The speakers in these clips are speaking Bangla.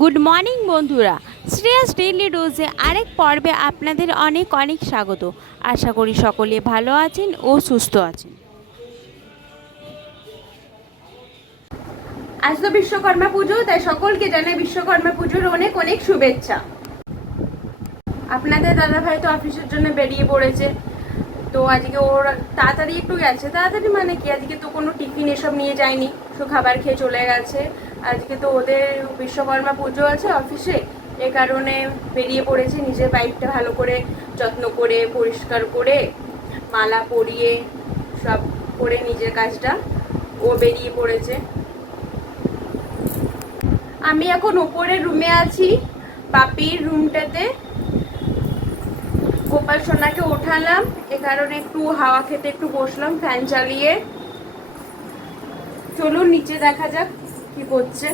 গুড মর্নিং বন্ধুরা, শ্রেয়াস ডেইলি ডোজে আরেক পর্বে আপনাদের অনেক অনেক স্বাগত। আশা করি সকলে ভালো আছেন ও সুস্থ আছেন। আজ তো বিশ্বকর্মা পুজো, তাই সকলকে জানাই বিশ্বকর্মা পুজোর অনেক অনেক শুভেচ্ছা। আপনাদের দাদাভাই তো অফিসের জন্য বেরিয়ে পড়েছে, তো আজকে ওর তাড়াতাড়ি একটু গেছে। তাড়াতাড়ি মানে কি, আজকে তো কোনো টিফিন এসব নিয়ে যায়নি, তো খাবার খেয়ে চলে গেছে। আজকে তো ওদের বিশ্বকর্মা পুজো আছে অফিসে, এ কারণে বেরিয়ে পড়েছে। নিজের বাইকটা ভালো করে যত্ন করে পরিষ্কার করে মালা পরিয়ে সব করে নিজের কাজটা ও বেরিয়ে পড়েছে। আমি এখন উপরের রুমে আছি, বাপির রুমটাতে। গোপাল সোনাকে ওঠালাম, এ কারণে একটু হাওয়া খেতে একটু বসলাম ফ্যান চালিয়ে। চলুন নিচে দেখা যাক কি করছে।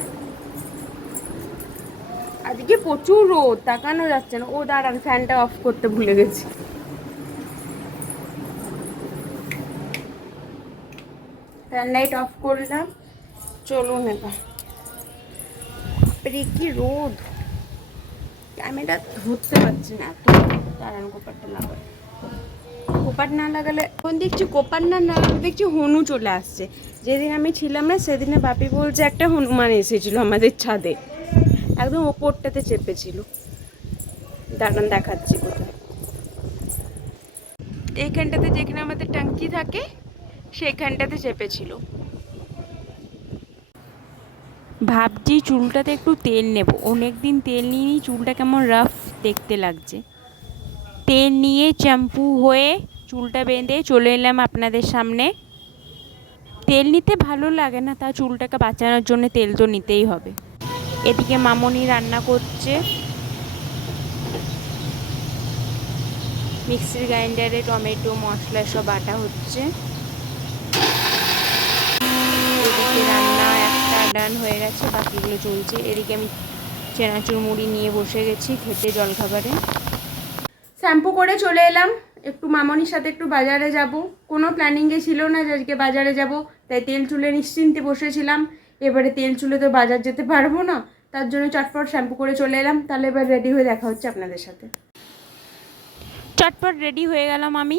আজকে প্রচুর রোদ, তাকানো যাচ্ছে না। ও দাঁড়ান, ফ্যানটা অফ করতে ভুলে গেছি। ফ্যান লাইট অফ করলাম। চলুন এবার। কি রোদ, ক্যামেরা ধরতে পারছি না এত। দাঁড়ান, কোপারটা লাগাই। কোপার না লাগালে এখন দেখছি, কোপার না লাগালে দেখছি হনু চলে আসছে। যেদিন আমি ছিলাম না সেদিনে বাপি বলছে একটা হনুমান এসেছিল আমাদের ছাদে, একদম ওপরটাতে চেপেছিল। দাঁড়ান দেখাচ্ছি কোথায়। এইখানটাতে যেখানে আমাদের ট্যাঙ্কি থাকে সেখানটাতে চেপেছিল। ভাবছি চুলটাতে একটু তেল নেব, অনেকদিন তেল নিয়ে চুলটা কেমন রাফ দেখতে লাগছে। তেল নিয়ে শ্যাম্পু হয়ে চুলটা বেঁধে চলে এলাম আপনাদের সামনে। তেল নিতে ভালো লাগে না, তা চুলটাকে বাঁচানোর জন্য তেল তো নিতেই হবে। এদিকে মামনি রান্না করছে, মিক্সির গ্রাইন্ডারে টমেটো মশলা সব বাটা হচ্ছে। এদিকে রান্না একটা ডান হয়ে গেছে, বাকিগুলো চলছে। এদিকে আমি চেনাচুর মুড়ি নিয়ে বসে গেছি খেতে জলখাবারে। শ্যাম্পু করে চলে এলাম, একটু মামনির সাথে একটু বাজারে যাব। কোনো প্ল্যানিংয়ে ছিল না যে আজকে বাজারে যাব, তাই তেল চুলে নিশ্চিন্তে বসেছিলাম। এবারে তেল চুলে তো বাজার যেতে পারবো না, তার জন্য চটপট শ্যাম্পু করে চলে এলাম। তাহলে এবার রেডি হয়ে দেখা হচ্ছে আপনাদের সাথে। চটপট রেডি হয়ে গেলাম আমি,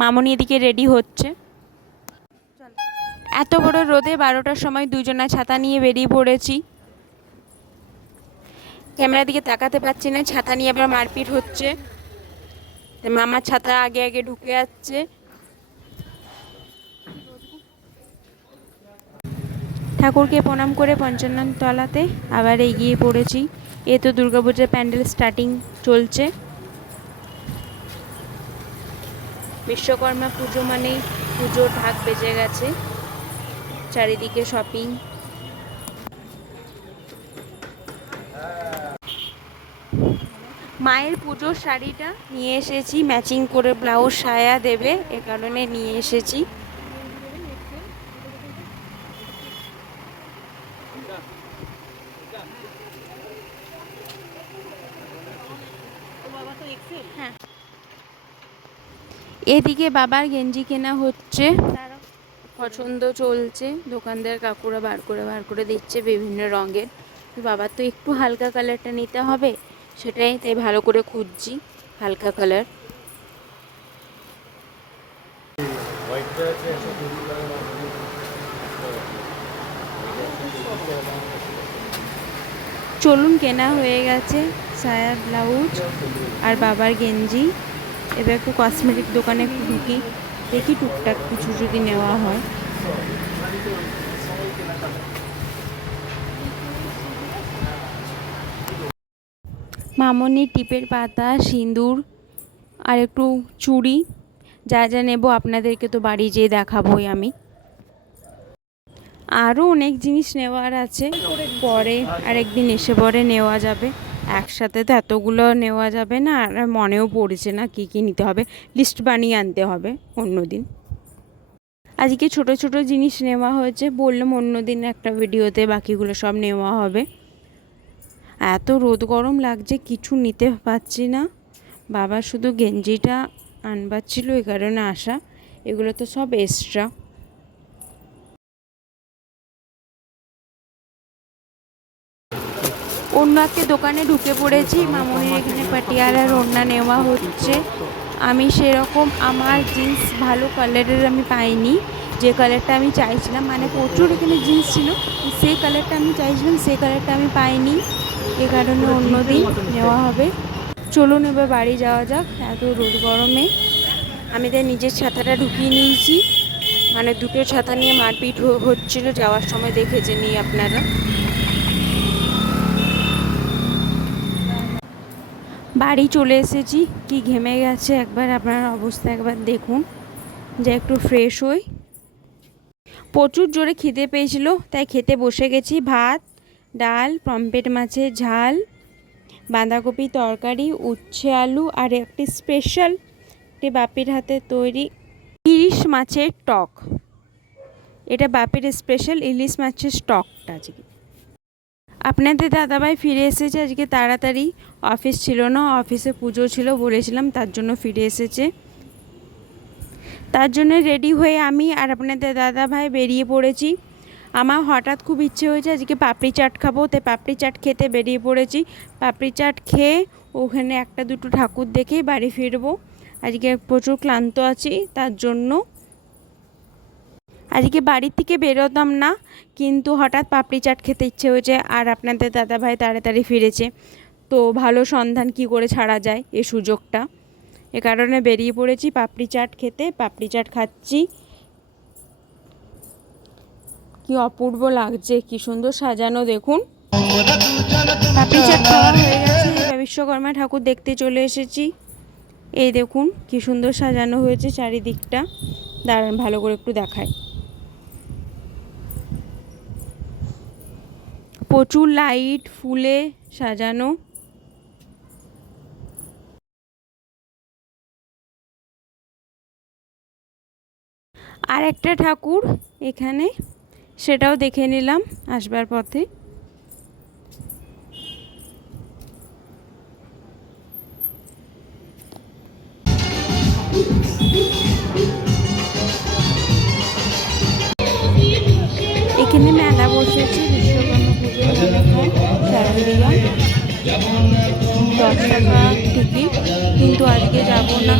মামনি এদিকে রেডি হচ্ছে। এত বড় রোদে 12টার সময় দুজনা ছাতা নিয়ে বেরিয়ে পড়েছি। ক্যামেরার দিকে তাকাতে পারছি না, ছাতা নিয়ে আবার মারপিট হচ্ছে। মামার ছাতা আগে আগে ঢুকে যাচ্ছে। ঠাকুরকে প্রণাম করে পঞ্চানন তলাতে আবার এগিয়ে পড়েছি। এ তো দুর্গাপূজার প্যান্ডেল স্টার্টিং চলছে। বিশ্বকর্মা পুজো মানেই পুজোর ঢাক বেজে গেছে, চারিদিকে শপিং। মায়ের পুজোর শাড়িটা নিয়ে এসেছি, ম্যাচিং করে ব্লাউজ সায়া দেবে, এ কারণে নিয়ে এসেছি। হ্যাঁ, এদিকে বাবার গেঞ্জি কেনা হচ্ছে, পছন্দ চলছে। দোকানদার কাকুরা বার করে দিচ্ছে বিভিন্ন রঙের। বাবার তো একটু হালকা কালারটা নিতে হবে, সেটাই তাই ভালো করে খুঁজছি হালকা কালার। চলুন, কেনা হয়ে গেছে সায়া ব্লাউজ আর বাবার গেঞ্জি। এবার একটু কসমেটিক দোকানে একটু ঢুকি, দেখি টুকটাক কিছু যদি নেওয়া হয়। মামনির টিপের পাতা, সিঁদুর আর একটু চুড়ি, যা যা নেব আপনাদেরকে তো বাড়ি যেয়ে দেখাবোই আমি। আরও অনেক জিনিস নেওয়ার আছে, পরে আরেকদিন এসে পরে নেওয়া যাবে। একসাথে তো এতগুলো নেওয়া যাবে না, আর মনেও পড়ছে না কি কি নিতে হবে, লিস্ট বানিয়ে আনতে হবে অন্যদিন। আজকে ছোট ছোট জিনিস নেওয়া হয়েছে, বললাম অন্যদিন একটা ভিডিওতে বাকিগুলো সব নেওয়া হবে। এত রোদ গরম লাগছে, কিছু নিতে পারছি না। বাবা শুধু গেঞ্জিটা আনবার ছিল, এই কারণে আসা, এগুলো তো সব এক্সট্রা। অন্য একটা দোকানে ঢুকে পড়েছি। মামনির এখানে পাটিয়ালার ওড়না নেওয়া হচ্ছে। আমি সেরকম আমার জিন্স ভালো কালারের আমি পাইনি, যে কালারটা আমি চাইছিলাম, মানে প্রচুর এখানে জিন্স ছিল, সেই কালারটা আমি চাইছিলাম সেই কালারটা আমি পাইনি, এ কারণে অন্য দিন নেওয়া হবে। চলুন এবার বাড়ি যাওয়া যাক। এত রোদ গরমে আমি তাই নিজের ছাতাটা ঢুকিয়ে নিয়েছি, মানে দুটো ছাতা নিয়ে মারপিট হচ্ছিল যাওয়ার সময়, দেখেছে নি আপনারা। বাড়ি চলে এসেছি, কি ঘেমে গেছে একবার আপনার অবস্থা একবার দেখুন, যে একটু ফ্রেশ হই। প্রচুর জোরে খিদে পেয়েছিল, তাই খেতে বসে গেছি। ভাত, ডাল, পমফ্রেট মাছের ঝাল, বাঁধাকপি তরকারি, উচ্ছে আলু, আর একটি স্পেশাল একটি বাপির হাতে তৈরি ইলিশ মাছের টক। এটা বাপির স্পেশাল ইলিশ মাছের টকটা। আজকে আপনাদের দাদাভাই ফিরে এসেছে আজকে তাড়াতাড়ি, অফিস ছিল না, অফিসে পুজো ছিল বলেছিলাম, তার জন্য ফিরে এসেছে। তার জন্য রেডি হয়ে আমি আর আপনাদের দাদাভাই বেরিয়ে পড়েছি। আমার হঠাৎ খুব ইচ্ছে হয়েছে আজকে পাপড়ি চাট খাবো, তাই পাপড়ি চাট খেতে বেরিয়ে পড়েছি। পাপড়ি চাট খেয়ে ওখানে একটা দুটো ঠাকুর দেখেই বাড়ি ফিরবো। আজকে প্রচুর ক্লান্ত আছি, তার জন্য আজকে বাড়ির থেকে বেরোতাম না, কিন্তু হঠাৎ পাপড়ি চাট খেতে ইচ্ছে হয়েছে, আর আপনাদের দাদাভাই তাড়াতাড়ি ফিরেছে, তো ভালো সন্ধান কি করে ছাড়া যায় এই সুযোগটা, এ কারণে বেরিয়ে পড়েছি পাপড়ি চাট খেতে। পাপড়ি চাট খাচ্ছি, কি অপূর্ব লাগছে, কি সুন্দর সাজানো দেখুন। পাপড়ি চাট খাওয়া হয়ে গেছে, এবার বিশ্বকর্মা ঠাকুর দেখতে চলে এসেছি। এই দেখুন কি সুন্দর সাজানো হয়েছে চারিদিকটা, দাঁড়ান ভালো করে একটু দেখায়। প্রচুর লাইট ফুলে সাজানো। আর একটা ঠাকুর এখানে, সেটাও দেখে নিলাম আসবার পথে। এখানে মেলা বসেছে বিশ্বকর্মা পুজোর শারদীয়া, 10 টাকা টিকিট, কিন্তু আজকে যাব না,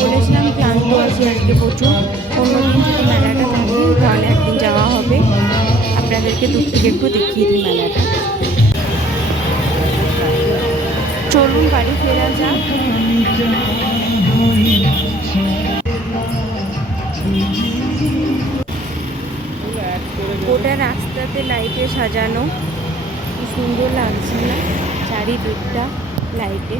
বলেছিলাম ক্লান্ত আছি আজকে প্রচুর। অন্যদিন যদি মেলাটা থাকে তাহলে একদিন যাওয়া হবে, আপনাদেরকে দূর থেকে একটু দেখিয়ে দিই মেলাটা। চলুন বাড়ি ফেরা যাক। গোটা রাস্তাতে লাইটে সাজানো, কি সুন্দর লাগছে না চারিদিকটা লাইটে।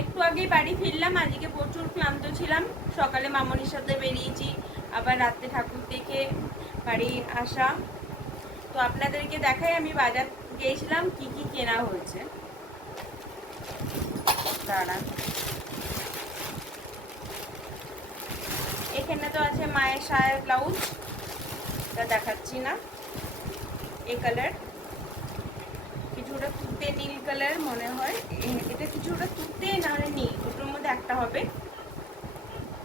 একটু আগেই বাড়ি ফিরলাম, আজকে প্রচুর ক্লান্ত ছিলাম। সকালে মামনির সাথে বেরিয়েছি, আবার রাতে ঠাকুর দেখে বাড়ি আসা। তো আপনাদেরকে দেখাই আমি বাজার গিয়েছিলাম, কি কি কেনা হয়েছে। দাঁড়ান, এখানে তো আছে মায়ের সায়া ব্লাউজ, এটা দেখাচ্ছি না, এই কালার, কিছুটা তুতে নীল কালার মনে হয়, এটা কিছুটা তুতে না হলে নীল, দুটোর মধ্যে একটা হবে,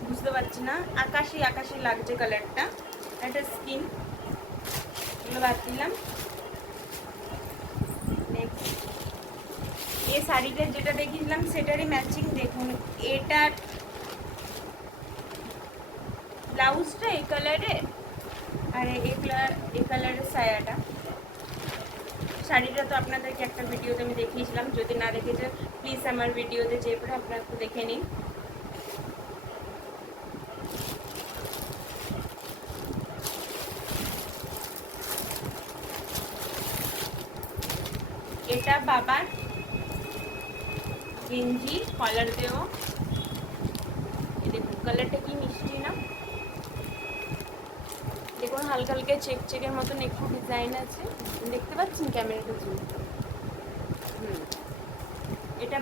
বুঝতে পারছি না। আকাশি আকাশি লাগছে কালারটা, এটা স্কিন, এগুলো বাদ দিলাম। নেক্সট এই শাড়িটা যেটা দেখিয়েছিলাম সেটারই ম্যাচিং দেখুন, এটার ব্লাউজটা এই কালারে, আর এই কালারের সায়াটা। শাড়িটা তো আপনাদেরকে একটা ভিডিওতে আমি দেখিয়েছিলাম, যদি না দেখেছে প্লিজ আমার ভিডিওতে যেয়ে পরে আপনারা একটু দেখে নিন। এটা বাবার গেঞ্জি কলার দেওয়া, দেখুন কালারটা কি মিষ্টি না, দেখুন হালকা হালকা চেক চেকের মতন একটু ডিজাইন আছে, দেখতে পাচ্ছেন ক্যামেরাটা জুম। এটা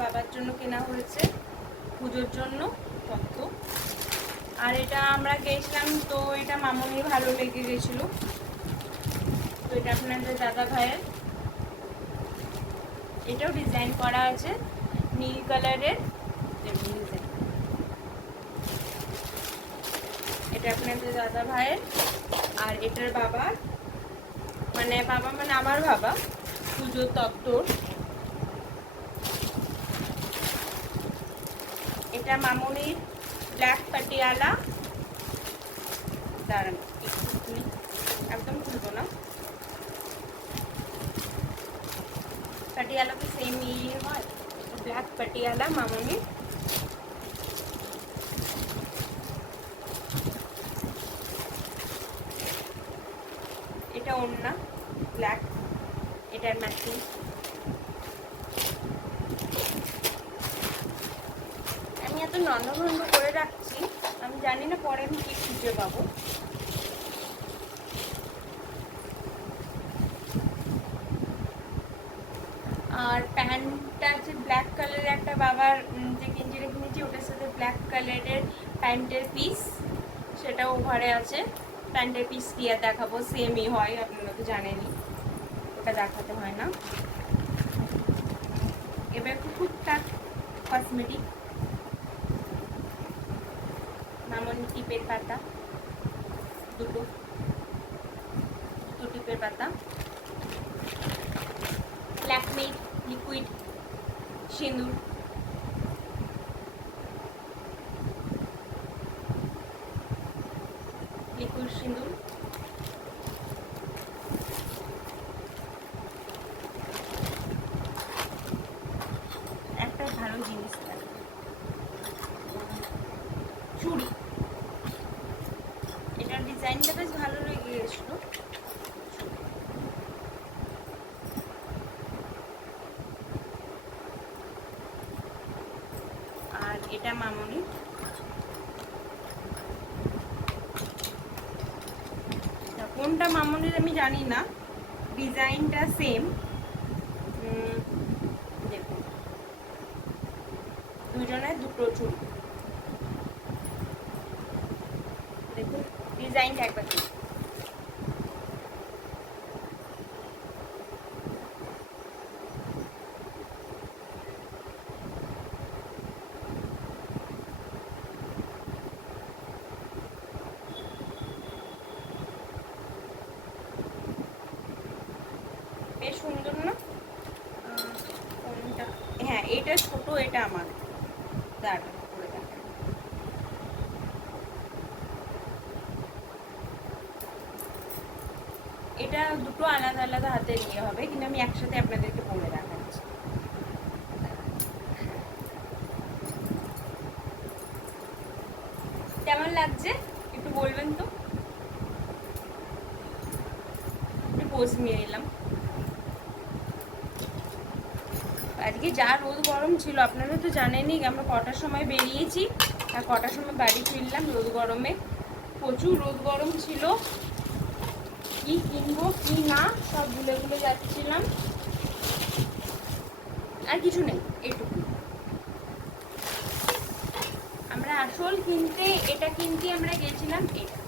বাবার জন্য কেনা হয়েছে, পুজোর জন্য তত্ত্ব। আর এটা আমরা গেছিলাম, তো এটা মামনির ভালো লেগে গেছিল, তো এটা আপনাদের দাদা ভাইয়ের। এটাও ডিজাইন করা আছে নীল কালারের, এটা আপনাদের দাদা ভাইয়ের, আর এটার বাবার, মানে বাবা মানে আমার বাবা, পুজোর তত্ত্বর। এটা মামনির ব্ল্যাক পাটিয়ালা, দাঁড়ান একদম খুলবো না, পাটিয়ালা তো সেম ইয়ে হয়, ব্ল্যাক পাটিয়ালা মামনির। এটা ওড়না ব্ল্যাক, এটার ম্যাচিং। আমি এত নন্দ করে রাখছি, আমি জানি না পরে আমি কি খুঁজে পাবো। আর প্যান্টটা আছে ব্ল্যাক কালারের, একটা বাবার যে গেঞ্জিটা কিনেছি ওটার সাথে ব্ল্যাক কালারের প্যান্টের পিস, সেটা ওভারে আছে। প্যান্টের পিস কি আর দেখাবো, সেমই হয়, আপনারা তো জানেনই, ওটা দেখাতে হয় না। এবার একটু টুকটাক কসমেটিক, মামনি টিপের পাতা, দুটো টিপের পাতা, ল্যাকমে লিকুইড সিঁদুর, লিকুইড সিঁদুর, একটা ভালো জিনিস চুড়ি, এটার ডিজাইনটা বেশ ভালো লেগে গেছিল। আর এটা মামনি, কোনটা মামনির আমি জানি না, ডিজাইনটা সেম। দেখুন দুজনের দুটো চুড়ি, দেখুন ডিজাইনটা একবার বেশ সুন্দর না? কোনটা? হ্যাঁ এটা ছোট, এটা আমার, দাঁড়া করে দেখা। এটা দুটো আলাদা আলাদা হাতে নিয়ে হবে, কিন্তু আমি একসাথে আপনাদেরকে পরে দেখাচ্ছি। কেমন লাগছে একটু বলবেন তো, একটু পোজ নিয়ে নিলাম। আজকে যা রোদ গরম ছিল আপনারা তো জানেনই, আমরা কটার সময় বেরিয়েছি আর কটার সময় বাড়ি ফিরলাম। রোদ গরমে প্রচুর রোদ গরম ছিল, কি কিনবো কি না সব ভুলে ভুলে যাচ্ছিলাম। আর কিছু নেই, এইটুকু। আমরা আসল কিনতে, এটা কিনতে আমরা গেছিলাম, এটা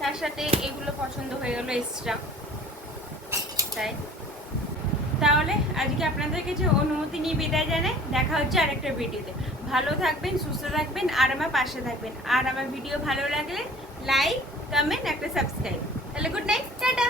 তার সাথে এগুলো পছন্দ হয়ে গেল এক্সট্রা, তাই। তাহলে আজকে আপনাদের কাছে অনুমতি নিয়ে বিদায় জানাই, দেখা হচ্ছে আরেকটা ভিডিওতে। ভালো থাকবেন, সুস্থ থাকবেন, আর আমার পাশে থাকবেন। আর আমার ভিডিও ভালো লাগলে লাইক, কমেন্ট, একটা সাবস্ক্রাইব। তাহলে গুড নাইট, টাটা।